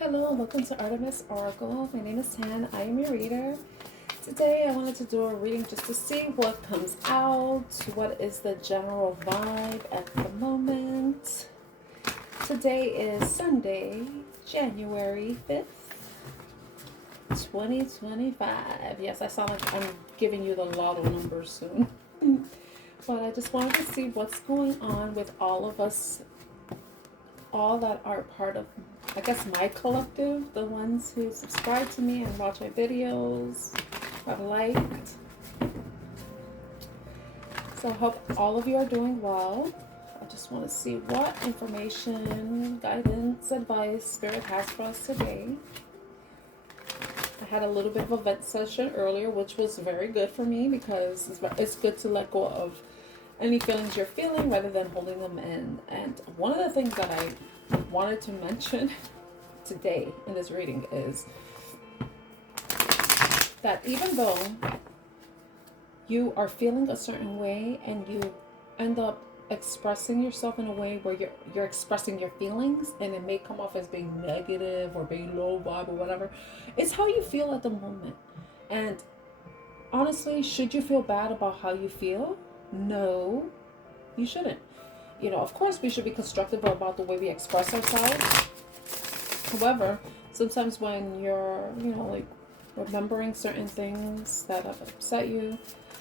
Hello, welcome to Artemis Oracle. My name is Tan. I am your reader. Today I wanted to do a reading just to see what comes out, what is the general vibe at the moment. Today is Sunday, January 5th, 2025. Yes, I sound like I'm giving you the lotto numbers soon. But I just wanted to see what's going on with all of us, all that are part of, I guess, my collective, the ones who subscribe to me and watch my videos, have liked. So I hope all of you are doing well. I just want to see what information, guidance, advice Spirit has for us today. I had a little bit of a vent session earlier, which was very good for me because it's good to let go of any feelings you're feeling rather than holding them in. And one of the things that I wanted to mention today in this reading is that even though you are feeling a certain way and you end up expressing yourself in a way where you're expressing your feelings, and it may come off as being negative or being low vibe or whatever, it's how you feel at the moment. And honestly, should you feel bad about how you feel? No, you shouldn't. You know, of course we should be constructive about the way we express ourselves. However, sometimes when you're, like remembering certain things that have upset you,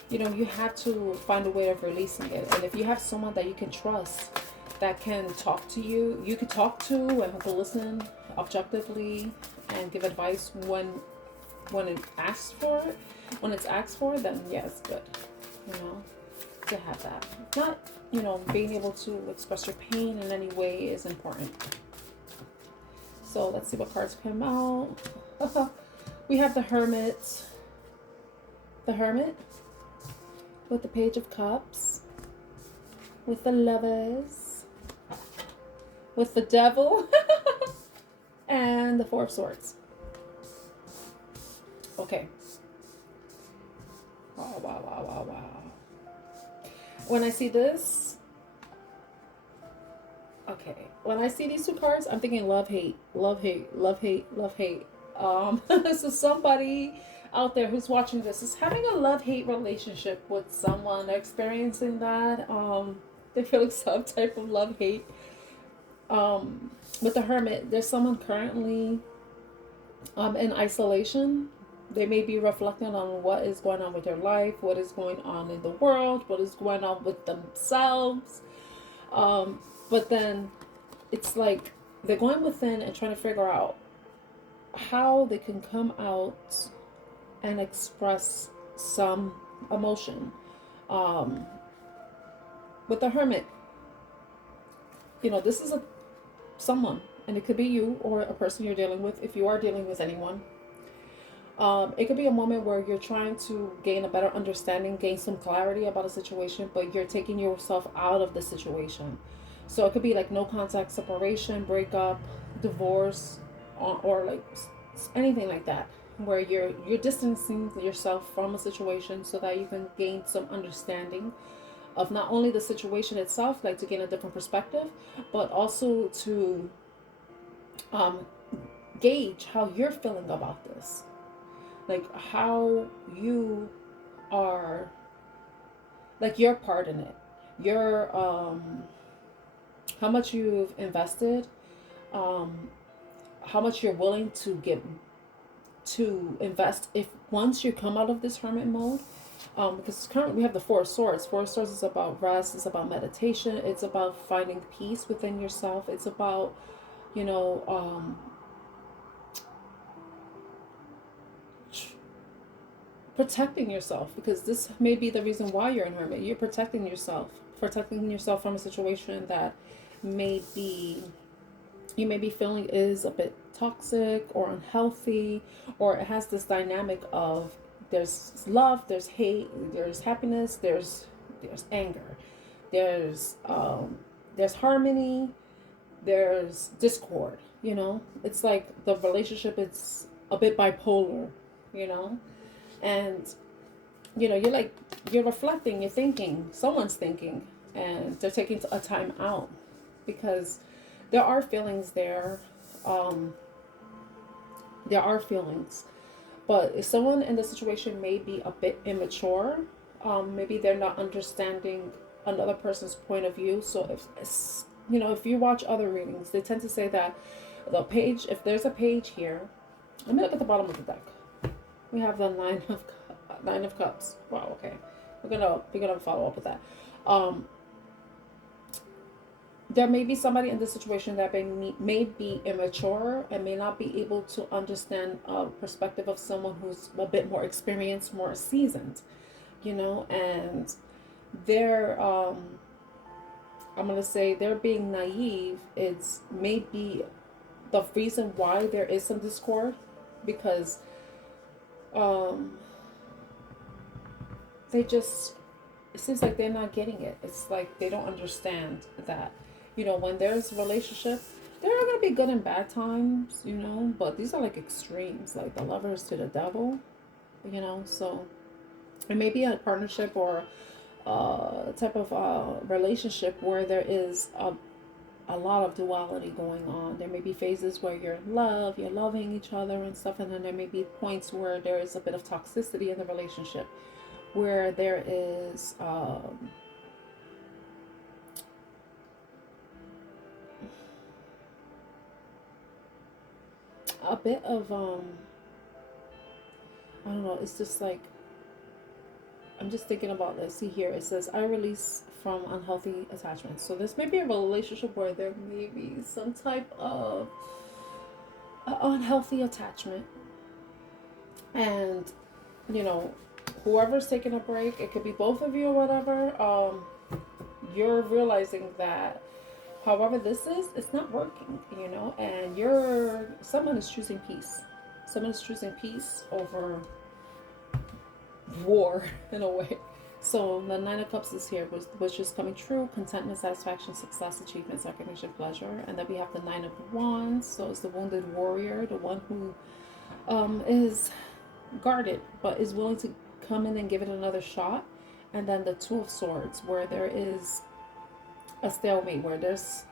you have to find a way of releasing it. And if you have someone that you can trust that can talk to you, you can talk to and who can listen objectively and give advice when it's asked for, then yes, good. To have that. Not, being able to express your pain in any way is important. So let's see what cards come out. We have the Hermit. The Hermit with the Page of Cups, with the Lovers, with the Devil, and the Four of Swords. Okay. Wow. When I see this, when I see these two cards, I'm thinking love, hate. So somebody out there who's watching this is having a love-hate relationship with someone, experiencing that. They're feeling some type of love-hate. With the Hermit, there's someone currently in isolation. They may be reflecting on what is going on with their life, what is going on in the world, what is going on with themselves. But then it's like they're going within and trying to figure out how they can come out and express some emotion. With the Hermit, this is someone, and it could be you or a person you're dealing with, if you are dealing with anyone. It could be a moment where you're trying to gain a better understanding, gain some clarity about a situation, but you're taking yourself out of the situation. So it could be like no contact separation, breakup, divorce, or like anything like that, where you're distancing yourself from a situation so that you can gain some understanding of not only the situation itself, like to gain a different perspective, but also to gauge how you're feeling about this. Like how you are, like your part in it, your how much you've invested, how much you're willing to invest if once you come out of this hermit mode. Because currently we have the Four of Swords. Four of Swords is about rest, it's about meditation, it's about finding peace within yourself, it's about protecting yourself, because this may be the reason why you're in hermit. You're protecting yourself from a situation that you may be feeling is a bit toxic or unhealthy, or it has this dynamic of there's love, there's hate, there's happiness, there's anger, there's harmony, there's discord. It's like the relationship is a bit bipolar. And you're reflecting, you're thinking, someone's thinking, and they're taking a time out because there are feelings there There are feelings, but if someone in the situation may be a bit immature, maybe they're not understanding another person's point of view. So if you know, if you watch other readings, they tend to say that the page, if there's a page here, let me look at the bottom of the deck. We have the nine of cups. Wow. Okay, we're gonna follow up with that. There may be somebody in this situation that may be immature and may not be able to understand a perspective of someone who's a bit more experienced, more seasoned, you know, and they're I'm gonna say they're being naive. It's maybe the reason why there is some discord, because they just, it seems like they're not getting it. It's like they don't understand that, you know, when there's a relationship, there are gonna be good and bad times, you know, but these are like extremes, like the lovers to the devil, you know. So it may be a partnership or type of relationship where there is a lot of duality going on. There may be phases where you're in love, you're loving each other and stuff, and then there may be points where there is a bit of toxicity in the relationship, where there is a bit of I don't know, it's just like, I'm just thinking about this. See here, it says, I release from unhealthy attachments. So this may be a relationship where there may be some type of unhealthy attachment. And, you know, whoever's taking a break, it could be both of you or whatever, you're realizing that however this is, it's not working, you know, and someone is choosing peace. Someone is choosing peace over war in a way. So the Nine of Cups is here, which is coming true: contentment, satisfaction, success, achievements, recognition, pleasure. And then we have the Nine of Wands. So it's the wounded warrior, the one who is guarded but is willing to come in and give it another shot. And then the Two of Swords, where there is a stalemate, where there's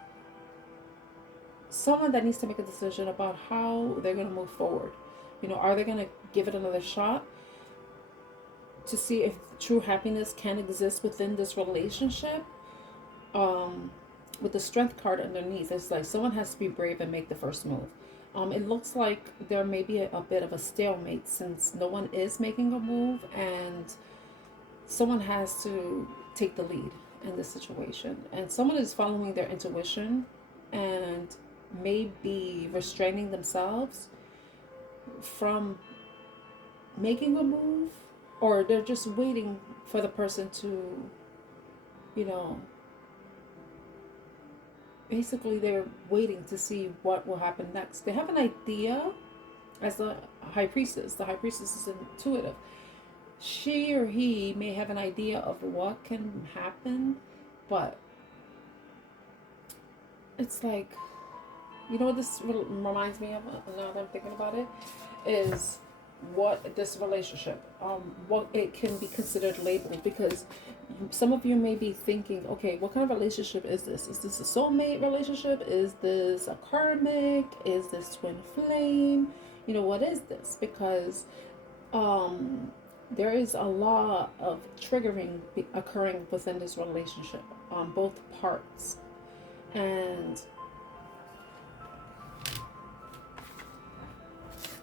someone that needs to make a decision about how they're going to move forward. You know, are they going to give it another shot to see if true happiness can exist within this relationship? With the Strength card underneath, it's like someone has to be brave and make the first move. It looks like there may be a bit of a stalemate, since no one is making a move, and someone has to take the lead in this situation. And someone is following their intuition and may be restraining themselves from making a move, or they're just waiting for the person to, you know, basically they're waiting to see what will happen next. They have an idea. As the High Priestess is intuitive. She or he may have an idea of what can happen, but it's like, you know what this reminds me of, now that I'm thinking about it, is what this relationship, what it can be considered labeled, because some of you may be thinking, okay, what kind of relationship is this? Is this a soulmate relationship? Is this a karmic? Is this twin flame? You know, what is this? Because there is a lot of triggering occurring within this relationship on both parts. And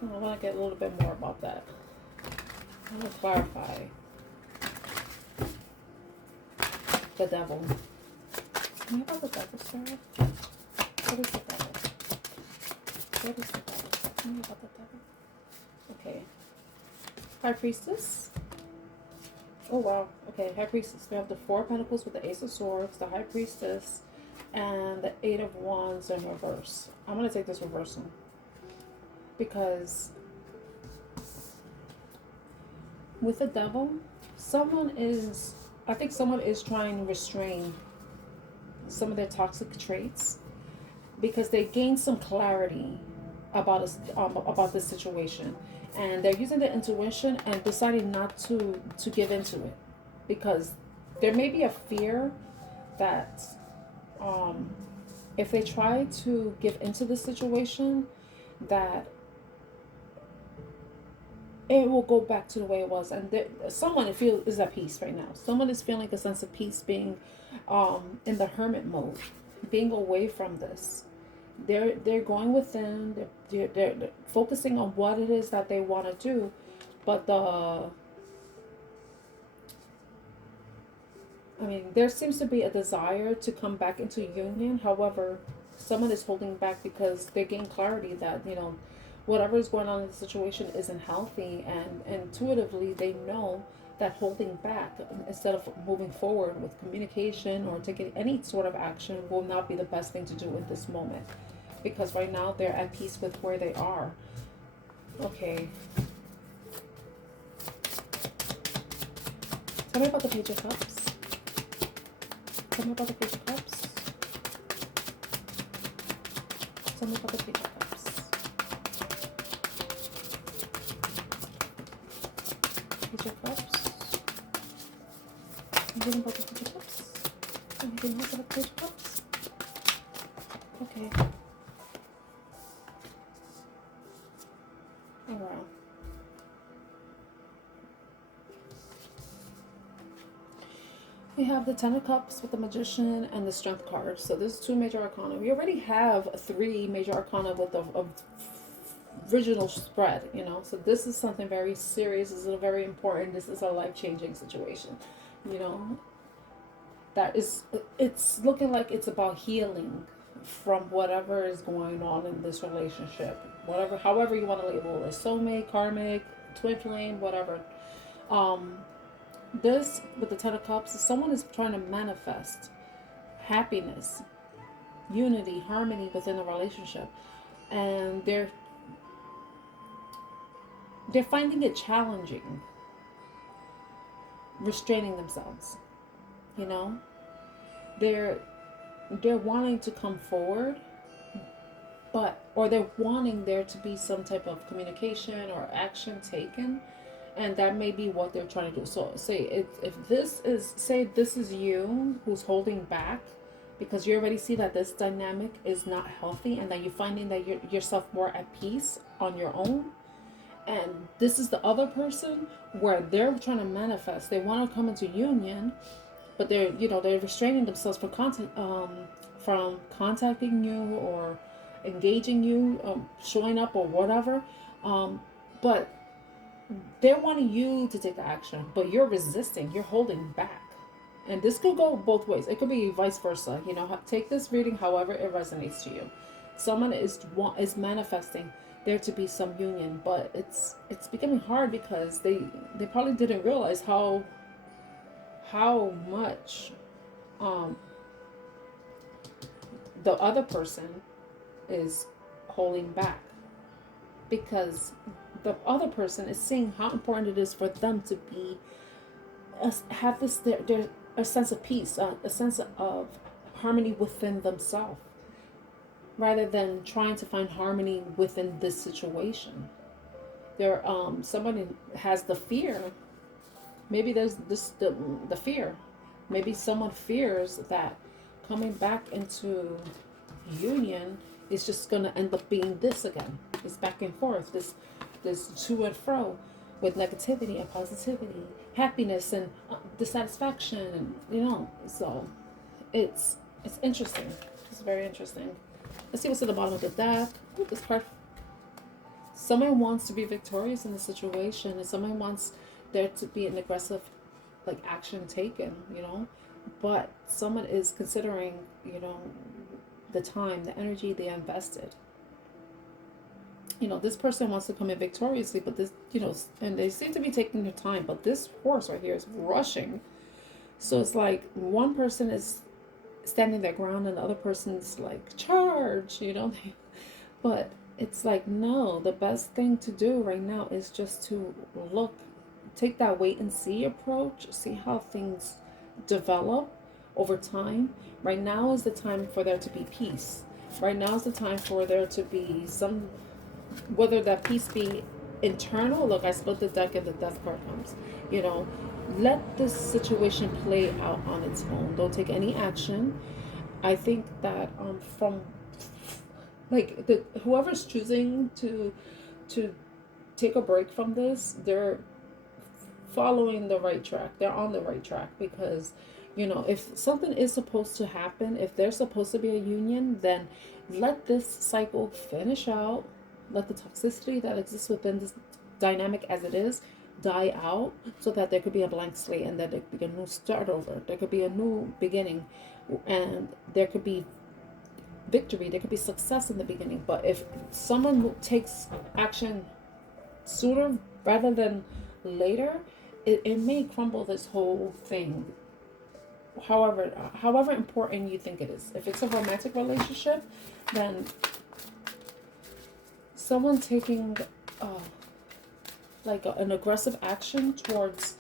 I want to get a little bit more about that. I want to clarify the devil. Can you about the devil, Sarah? What is the devil? What is the devil? Tell me about the devil. Okay. High Priestess. Oh, wow. Okay, High Priestess. We have the Four of Pentacles with the Ace of Swords, the High Priestess, and the Eight of Wands in reverse. I'm going to take this reversal, because with the devil, I think someone is trying to restrain some of their toxic traits, because they gained some clarity about this situation, and they're using their intuition and deciding not to give into it, because there may be a fear that if they try to give into the situation, that it will go back to the way it was. And someone is at peace right now. Someone is feeling a sense of peace, being in the hermit mode, being away from this. They're going within. They're focusing on what it is that they want to do, but there seems to be a desire to come back into union. However, someone is holding back because they're getting clarity that, whatever is going on in the situation isn't healthy, and intuitively they know that holding back instead of moving forward with communication or taking any sort of action will not be the best thing to do in this moment, because right now they're at peace with where they are. Okay. Tell me about the Page of Cups. Tell me about the Page of Cups. Tell me about the Page of Cups. Page of Cups. Anything about the Page of Cups? Anything else about the Page of Cups? Okay. Oh, wow. We have the Ten of Cups with the Magician and the Strength card. So there's 2 major arcana. We already have 3 major arcana with the original spread, So this is something very serious. This is very important. This is a life-changing situation, That is, it's looking like it's about healing from whatever is going on in this relationship. However you want to label it. Soulmate, karmic, twin flame, whatever. This, with the Ten of Cups, someone is trying to manifest happiness, unity, harmony within the relationship. And they're finding it challenging, restraining themselves. They're wanting to come forward, or they're wanting there to be some type of communication or action taken. And that may be what they're trying to do. So say this is you who's holding back because you already see that this dynamic is not healthy, and that you're finding that you're yourself more at peace on your own. And this is the other person where they're trying to manifest. They want to come into union, but they're restraining themselves from contacting you or engaging you, showing up or whatever. But they're wanting you to take the action, but you're resisting, you're holding back. And this could go both ways. It could be vice versa. Take this reading however it resonates to you. Someone is manifesting there to be some union, but it's becoming hard because they probably didn't realize how much the other person is holding back, because the other person is seeing how important it is for them to be have this a sense of peace, a sense of harmony within themselves, rather than trying to find harmony within this situation. Somebody has the fear. Maybe there's the fear. Maybe someone fears that coming back into union is just going to end up being this again. It's back and forth. This to and fro with negativity and positivity, happiness and dissatisfaction, and so it's interesting. It's very interesting. Let's see what's at the bottom of the deck. Ooh, this card. Someone wants to be victorious in the situation, and someone wants there to be an aggressive action taken, but someone is considering, the time, the energy they invested. This person wants to come in victoriously, but this, and they seem to be taking their time, but this horse right here is rushing. So it's like one person is standing their ground and the other person's like, charge, but it's like, no, the best thing to do right now is just to take that wait and see approach, see how things develop over time. Right now is the time for there to be peace. Right now is the time for there to be some, whether that peace be internal. Look, I split the deck and the death card comes. Let this situation play out on its own. Don't take any action. I think that whoever's choosing to take a break from this, they're following the right track. They're on the right track, because you know, if something is supposed to happen, if there's supposed to be a union, then let this cycle finish out. Let the toxicity that exists within this dynamic as it is die out, so that there could be a blank slate, and that there could be a new start over. There could be a new beginning, and there could be victory. There could be success in the beginning. But if someone takes action sooner rather than later, it may crumble this whole thing. However important you think it is. If it's a romantic relationship, then someone taking like an aggressive action towards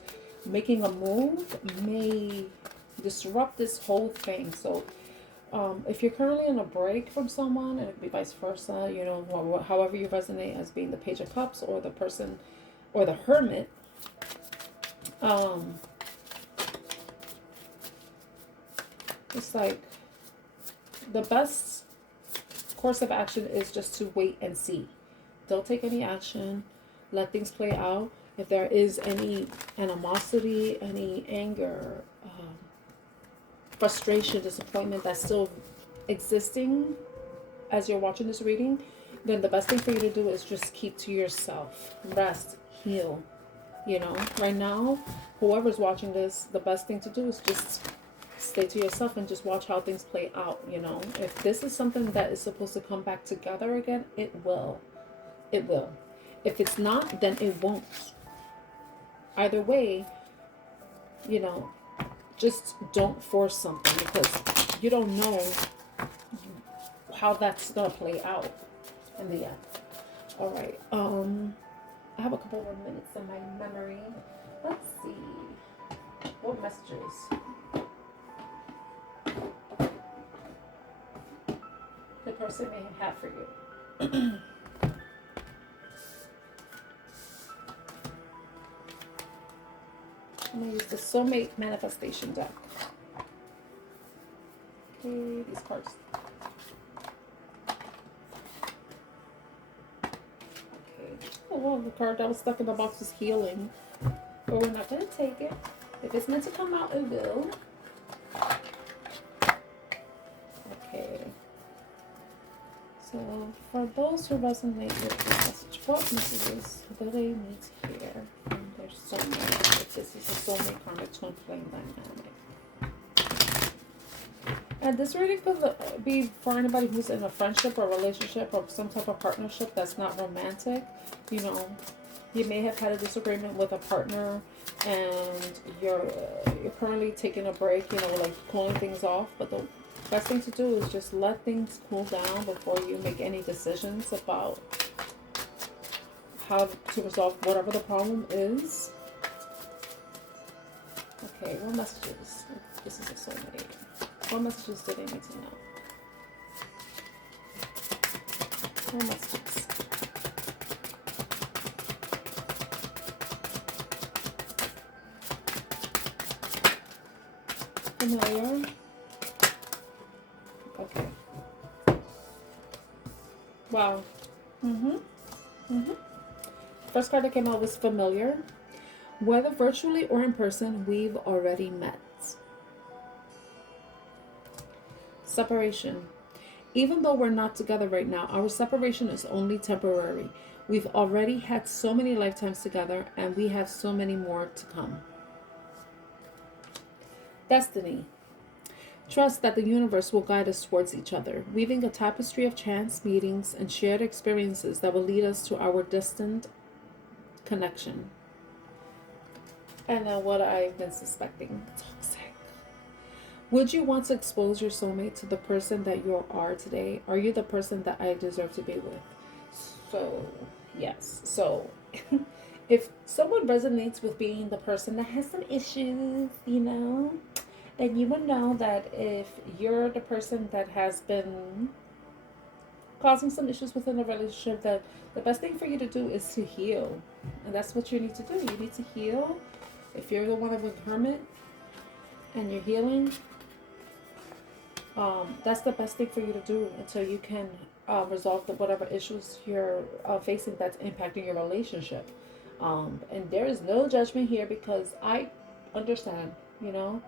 making a move may disrupt this whole thing. So if you're currently in a break from someone, and it could be vice versa, you know, however you resonate as being the Page of Cups or the person or the Hermit, it's like the best course of action is just to wait and see. Don't take any action. Let things play out. If there is any animosity, any anger, frustration, disappointment that's still existing as you're watching this reading, then the best thing for you to do is just keep to yourself. Rest, heal. You know, right now, whoever's watching this, the best thing to do is just stay to yourself and just watch how things play out. You know, if this is something that is supposed to come back together again, it will. It will. If it's not, then it won't. Either way, you know, just don't force something, because you don't know how that's gonna play out in the end. All right. I have a couple more minutes in my memory. Let's see. What messages? The person may have for you. I'm going to use the Soulmate Manifestation deck. Okay, these cards. Okay. Oh, well, the card that was stuck in the box is healing. But we're not going to take it. If it's meant to come out, it will. Okay. So, for those who resonate with this message, what messages do they need to hear from their soulmate? If this is a soulmate karmic twin flame dynamic. And this reading could be for anybody who's in a friendship or relationship or some type of partnership that's not romantic. You know, you may have had a disagreement with a partner, and you're currently taking a break, you know, like cooling things off. But the best thing to do is just let things cool down before you make any decisions about how to resolve whatever the problem is. Okay, what messages? This is a soulmate. What messages do they need to know? What messages? Familiar. Okay. Wow. First card that came out was familiar. Whether virtually or in person, we've already met. Separation. Even though we're not together right now, our separation is only temporary. We've already had so many lifetimes together, and we have so many more to come. Destiny. Trust that the universe will guide us towards each other, weaving a tapestry of chance meetings and shared experiences that will lead us to our destined connection. And now what I've been suspecting. Toxic. Would you want to expose your soulmate to the person that you are today? Are you the person that I deserve to be with? So, yes. So, if someone resonates with being the person that has some issues, you know, then you would know that if you're the person that has been causing some issues within a relationship, that the best thing for you to do is to heal. And that's what you need to do. You need to heal. If you're the one of a hermit and you're healing, that's the best thing for you to do until you can resolve whatever issues you're facing that's impacting your relationship. And there is no judgment here because I understand, you know,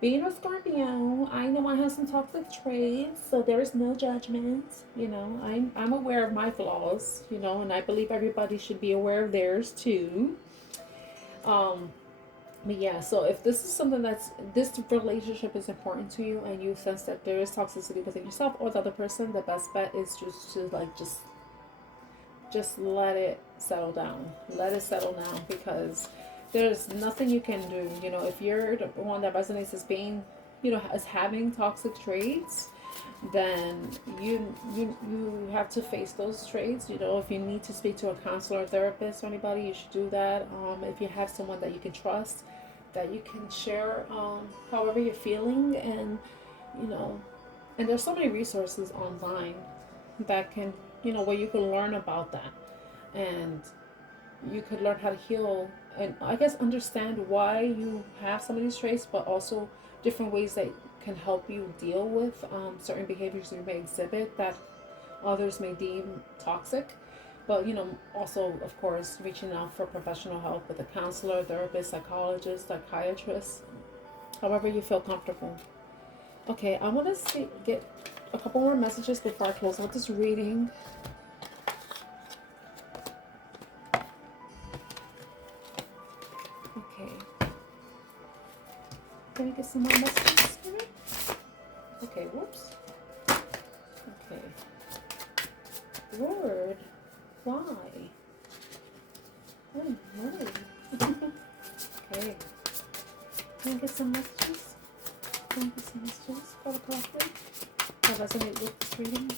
being a Scorpio, I know I have some toxic traits, so there is no judgment. You know, I'm aware of my flaws, you know, and I believe everybody should be aware of theirs too. Um, but yeah, so if this is something this relationship is important to you and you sense that there is toxicity within yourself or the other person, the best bet is just to like just let it settle down. Let it settle down because there's nothing you can do. You know, if you're the one that resonates as being, you know, as having toxic traits, then you have to face those traits. You know, if you need to speak to a counselor or therapist or anybody, you should do that. If you have someone that you can trust, that you can share however you're feeling, and you know, and there's so many resources online that can, you know, where you can learn about that, and you could learn how to heal and I guess understand why you have some of these traits, but also different ways that can help you deal with certain behaviors you may exhibit that others may deem toxic. But you know, also of course reaching out for professional help with a counselor, therapist, psychologist, psychiatrist, however you feel comfortable. Okay, I want to get a couple more messages before I close out this reading. Okay. Can we get some more messages? Okay, whoops. Okay. Word. Why? Oh, no. Okay. Can we get some messages? Can we get some messages for the collective that resonate with this reading?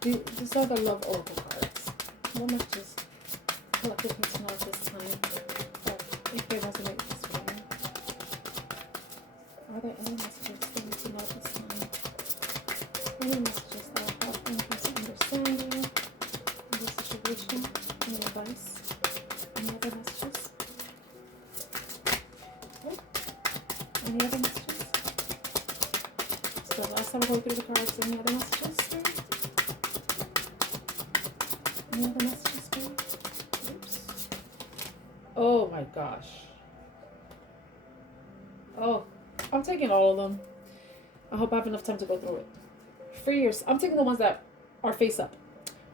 These are the Love Oracle cards. What messages collective needs to know at this time? If they resonate with this reading. Are there any messages they need to know at this time? Any messages that will help increase understanding in this situation? Any advice? Any other messages? Okay. Any other messages? So last time I go through the cards, any other messages? Any other messages? Oops. Oh my gosh. Oh, I'm taking all of them. I hope I have enough time to go through it. Free yourself. I'm taking the ones that are face up.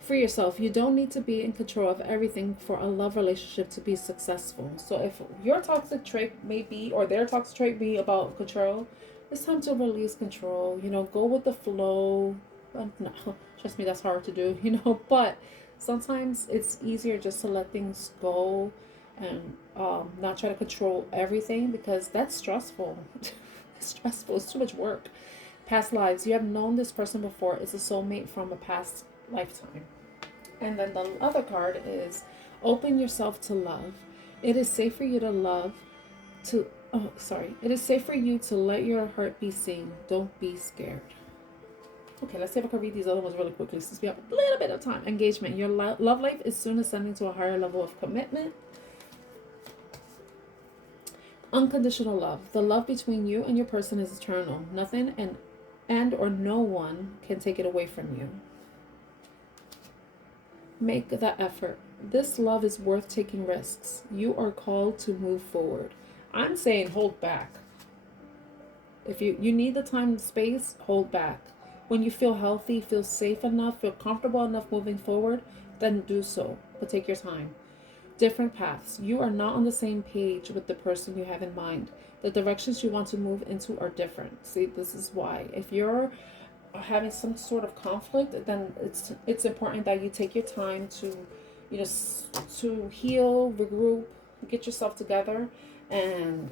Free yourself. You don't need to be in control of everything for a love relationship to be successful. So if your toxic trait may be, or their toxic trait be about control, it's time to release control. You know, go with the flow. No, trust me, that's hard to do, you know, but sometimes it's easier just to let things go and not try to control everything because that's stressful. It's stressful. It's too much work. Past lives. You have known this person before. It's a soulmate from a past lifetime. And then the other card is open yourself to love. It is safe for you to love to It is safe for you to let your heart be seen. Don't be scared. Okay, let's see if I can read these other ones really quickly since we have a little bit of time. Engagement. Your love life is soon ascending to a higher level of commitment. Unconditional love. The love between you and your person is eternal. Nothing and or no one can take it away from you. Make the effort. This love is worth taking risks. You are called to move forward. I'm saying hold back. If you need the time and space, hold back. When you feel healthy, feel safe enough, feel comfortable enough moving forward, then do so. But take your time. Different paths. You are not on the same page with the person you have in mind. The directions you want to move into are different. See, this is why. If you're having some sort of conflict, then it's important that you take your time to, you know, to heal, regroup, get yourself together, and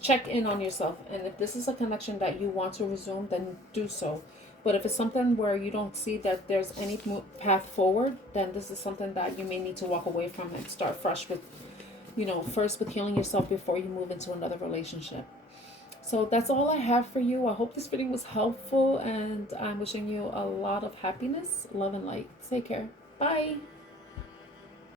check in on yourself. And if this is a connection that you want to resume, then do so. But if it's something where you don't see that there's any path forward, then this is something that you may need to walk away from and start fresh with, you know, first with healing yourself before you move into another relationship. So that's all I have for you. I hope this video was helpful, and I'm wishing you a lot of happiness, love, and light. Take care. Bye.